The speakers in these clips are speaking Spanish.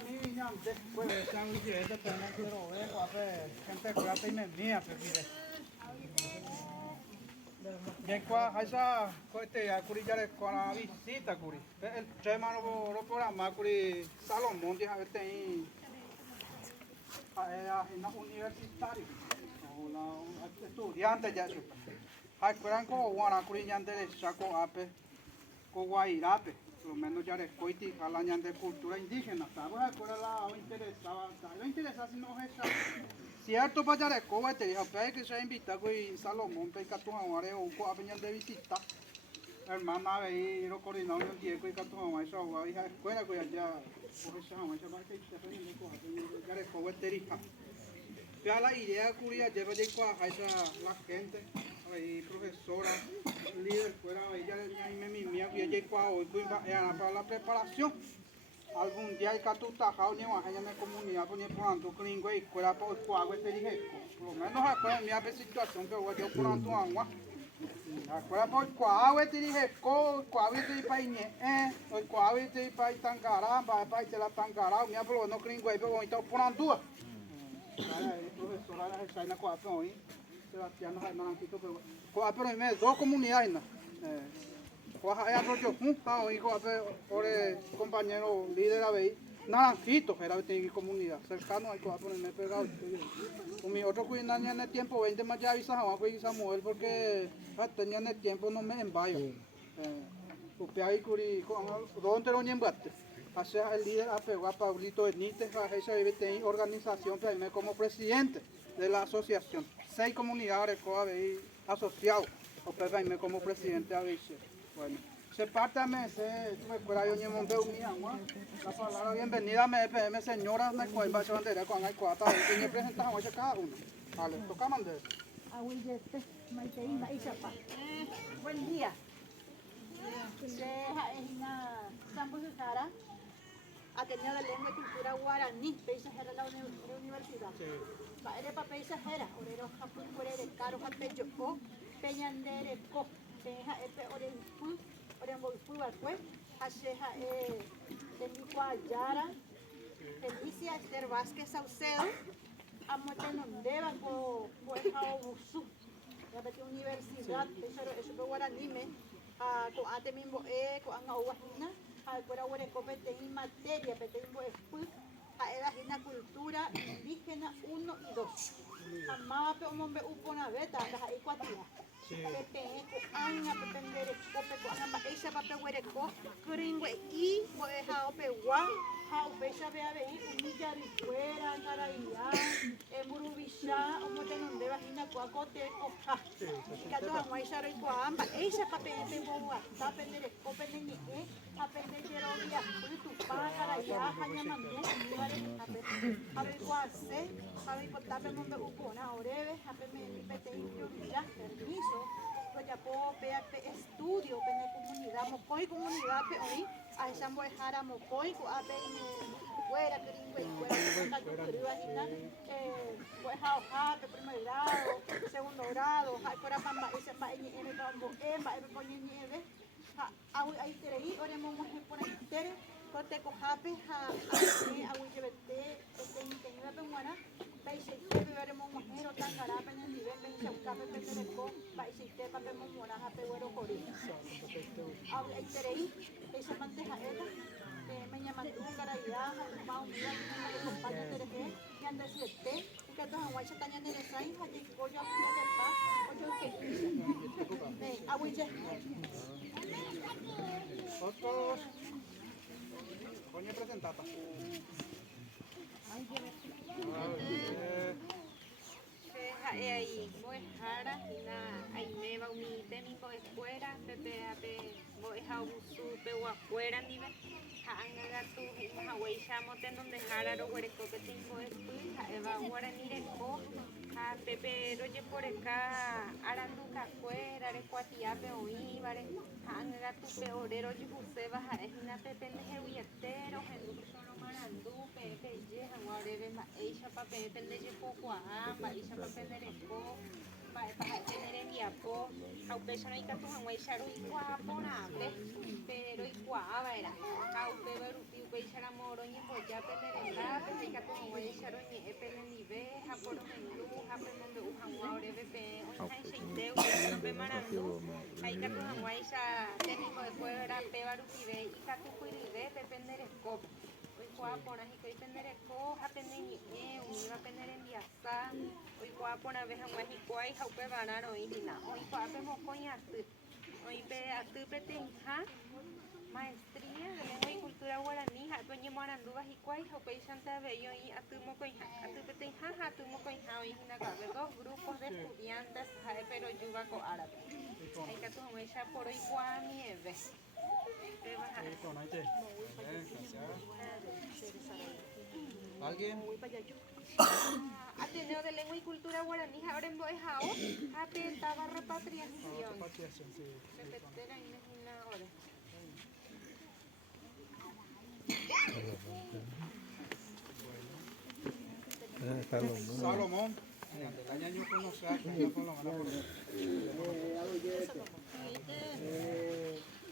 mí ya después de San Luis de tener que lo ver, hacer gente que hace mía, se vive. De cuál esa coste ya curi ya le con la visita curi. El tema no programa curi Salomón ya este ahí en la universitaria. O la estudiante ya eso. Hay curan como guana curi ya de saco ape con guairape. Por lo menos ya les coiti hablan de cultura indígena. ¿Sabes? Acuerda la interesaba, ¿sabes? Interesa si no es esa. Cierto, para allá de Cuba, te dijo, que se invita a Salomón, que tu amare o a venir de visita. Hermana, ahí lo coordinamos un día que tu mamá esa o hija de escuela, que ya, por esa mamá, esa parte se fue en el Cuba, ya de Cuba, te dijo. Ya la idea curia lleva de Cuba, esa la gente, ahí profesora, líder, fuera, ella me mimía, que ya Cuba hoy, para la preparación. Algún día hay que tú tajao ni más en la comunidad poner por tanto gringo y escuela por cuago este dije por lo menos acuerda mi ave situación que voy yo por tanto agua acuerda por cuago este dije cuago este para iñe el cuago este para tangará para ir la tangará mi ave no gringo y pero está por tanto profesora la saina cuatro hoy Sebastián no hay naranjito pero me dos comunidades no Hay otro hijo de compañero líder ahí, naranjito, era de comunidad, cercano hay que ponerme pegado. Con mi otro cuidado en el tiempo, 20 más ya avisas a Samuel porque tenía en el tiempo no me envayo. Usted ahí curi, ¿dónde lo llevaste? Hace el líder apegó a Pablito Benítez, a esa organización como presidente de la asociación. 6 comunidades asociados, o como presidente a veces. Bueno, se parte se recuerda yo ni monte un día, la palabra bienvenida me señora me coge va a bandera con el cuata y me presentamos a cada uno. Vale, toca mandar. Buen día. Es una Sara, Ateneo de Lengua y Cultura Guaraní, Peisa Jera la universidad. Baere pa Peisa Jera, Orero Japun Corere, Caro Japeyoco, Peñandere Co, Peja Epe Orenfu, Orenbolfu Barcue, Hacheja Temicua Yara, Felicia Esther Vázquez Saucedo, Amotenondeva Coejao Busu, la universidad, eso es Guaraní, con ate mismo con anga uajina, fuera huerecope en materia, petembo después, a edad cultura indígena 1 y 2. Amaba pe hombre upona beta, anda ahí cuatía. Pepe anga pependere cope con amba esa pape huereco, curingüe y boeja ope guan, ha upecha bea bei umilla rifuera, caraía, murubisha, omotenonde vagina cuacote coja. Cato aguaisha roi coamba, esa pape ente boa, tapendere cope neni apende jerovia, tu pa caraía, haña mandu, habe coase, habe potape mombe upona, oreve, habe me pete ya, permiso. Ya puedo ver estudio en la comunidad, Mocoy comunidad, hoy a esa mujer a Mocoy, a ver fuera, gringo y fuera, pues a primer grado, segundo grado, fuera para ese país en el campo, en nieve, ahí te leí, oremos por el interior. Corte cojape a Wikibete, en la Pemuana, Paisite, veremos mujer, Tangarapa en el nivel, Pensacape, Pendereco, Paisite, Papemos Moras, Apeguero Corina. Habla Iterei, esa manteja esta, me llaman tú, Carayá, Mau, Mía, me acompaña de Reje, y anda siete, y que todos aguacha tañan de Resai, Haji, Goyo, Piatepa, Goyo, que dice, Aguiche. Otros. Coño presentata. Ahí voy jara na ahí me va mi técnico escuela pepe ape voy a usu pe afuera ni ve anga tu ha wei chamo ten donde jara ro hueco que tengo escuela ha eva ahora ni de co ha pepe roye por acá aranduca fuera re cuatia pe oí vare anga tu pe orero yo se va es una pepe ne huyetero hendu solo marandu pepe je agora ve ma eixa pape tende je poco amba eixa pape ko para tener en diapo au peso no ikatu hangwai sharu ikwa pona pe pero ikwa era au pe beru pi pe shara moro ni emboja penerenda, peneikatu hag̃uáicha roñe'ẽ penendive ha poromendu ha pemombe'u hag̃ua oréve oĩhãichaite upe marandu ha ikatu hag̃uáicha temimbo'ekuéra péva rupive ikatupyryve pe penderekópe. Oikuaa porã hikuái pendereko ha peneñe'ẽ umíva penerembiasa, oikuaa porãve hag̃ua hikuái ha upevarã roĩhína. Oikuaa pe mokõi aty. Oĩ pe aty peteĩha maestría de lengua y cultura guaraní ha'epe oñemoarandúva hikuái ha upéichante avei oĩ aty mokõiha, aty peteĩha ha aty mokõiha oĩhínakuápe dos grupos de estudiantes ha'epe rojúva ko árape. Ha ikatu hag̃uáicha por oikuaamieve. Péva ha'e. ¿Alguien? Ateneo de lengua y cultura guaraní ha orembo'ehao ha pentava repatriación. Repatriación, sí. Repetera imagina ahora. Salomón. El año con los años con los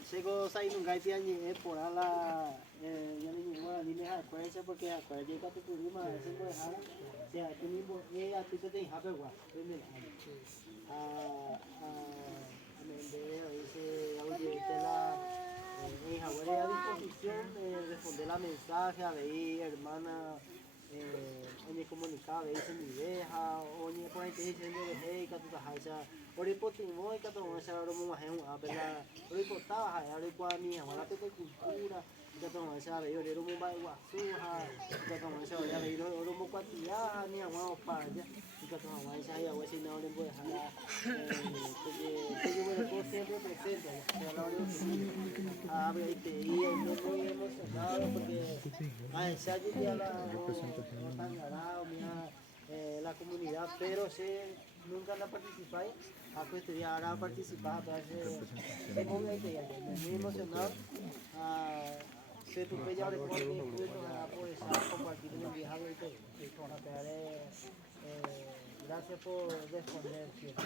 Sego sai nunca pia ni por ala ya ni mo ni me ha cuesta porque a cuesta llega tu prima se puede dejar sea tú mismo a ti te deja pegua me dice oye la hija a disposición de responder la mensaje a ver hermana oye comunicaba veis en mi vieja oye por ahí te diciendo de hey que tú estás ori potimo y que todo ese ahora me bajé un apela ori potaba ahora cuando mi abuela te cultura que todo ese ahora yo era un baile guasuja que todo ese ahora yo era un cuatilla ni agua para allá y que todo ese ahí agua si no le puede dejar porque yo me lo siempre presente a la hora de abre y te y no estoy emocionado porque a esa día la no tan ganado mira la comunidad pero sí nunca la participáis a este día ahora participar es muy emocionado se tu pella ahora por compartir el viaje y con la gracias por responder siempre.